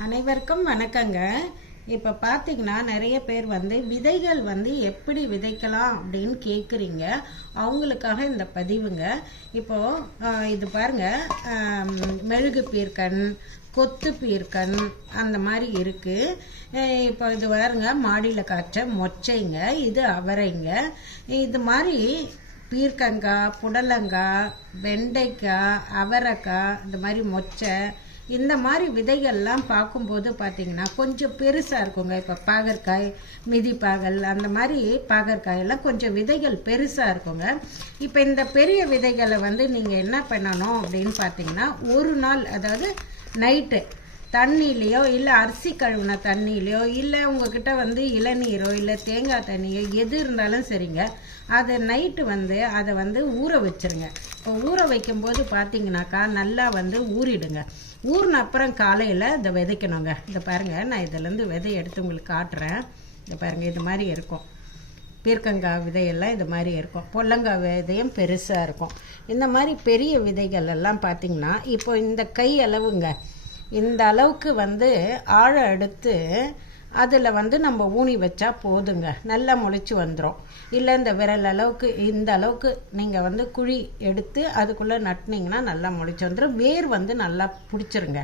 அனைவருக்கும் வணக்கங்க. இப்போ பார்த்தீங்கன்னா நிறைய பேர் வந்து விதைகள் வந்து எப்படி விதைக்கலாம் அப்படின்னு கேட்குறீங்க அவங்களுக்காக இந்த பதிவுங்க. இப்போது இது பாருங்க. மெழுகு பீர்க்கன் கொத்து பீர்க்கன் அந்த மாதிரி இருக்குது இப்போ இது பாருங்க மாடியில் காய்ச்ச மொச்சைங்க இது அவரைங்க. இது மாதிரி பீர்க்கங்காய் புடலங்காய் வெண்டைக்காய் அவரைக்காய் இந்த மாதிரி மொச்சை இந்த மாதிரி விதைகள்லாம் பார்க்கும்போது பார்த்தீங்கன்னா கொஞ்சம் பெருசாக இருக்குங்க. இப்போ பாகற்காய் மிதிப்பாகல் அந்த மாதிரி பாகற்காயெல்லாம் கொஞ்சம் விதைகள் பெருசாக இருக்குங்க. இப்போ இந்த பெரிய விதைகளை வந்து நீங்கள் என்ன பண்ணணும் அப்படின்னு பார்த்தீங்கன்னா ஒரு நாள் அதாவது நைட்டு தண்ணியிலையோ இல்லை அரிசி கழுவின தண்ணியிலையோ இல்லை உங்ககிட்ட வந்து இளநீரோ இல்லை தேங்காய் தண்ணியோ எது இருந்தாலும் சரிங்க. அதை நைட்டு வந்து அதை வந்து ஊற வச்சிருங்க. இப்போ ஊற வைக்கும்போது பார்த்தீங்கன்னாக்கா நல்லா வந்து ஊறிடுங்க. ஊறின அப்புறம் காலையில் இதை விதைக்கணுங்க. இதை பாருங்கள் நான் இதிலேருந்து விதை எடுத்து உங்களுக்கு காட்டுறேன். இதை பாருங்கள் இது மாதிரி இருக்கும். பீர்க்கங்காய் விதையெல்லாம் இது மாதிரி இருக்கும். பொல்லங்காய் விதையும் பெருசாக இருக்கும். இந்த மாதிரி பெரிய விதைகள் எல்லாம் பார்த்தீங்கன்னா இப்போ இந்த கை அளவுங்க. இந்த அளவுக்கு வந்து ஆழம் எடுத்து அதில் வந்து நம்ம ஊனி வச்சா போதுங்க. நல்லா முளைச்சி வந்துடும் இல்லை இந்த விரல் அளவுக்கு இந்த அளவுக்கு நீங்கள் வந்து குழி எடுத்து அதுக்குள்ளே நட்டினீங்கன்னா நல்லா முளைச்சி வந்துடும் வேர் வந்து நல்லா பிடிச்சிருங்க.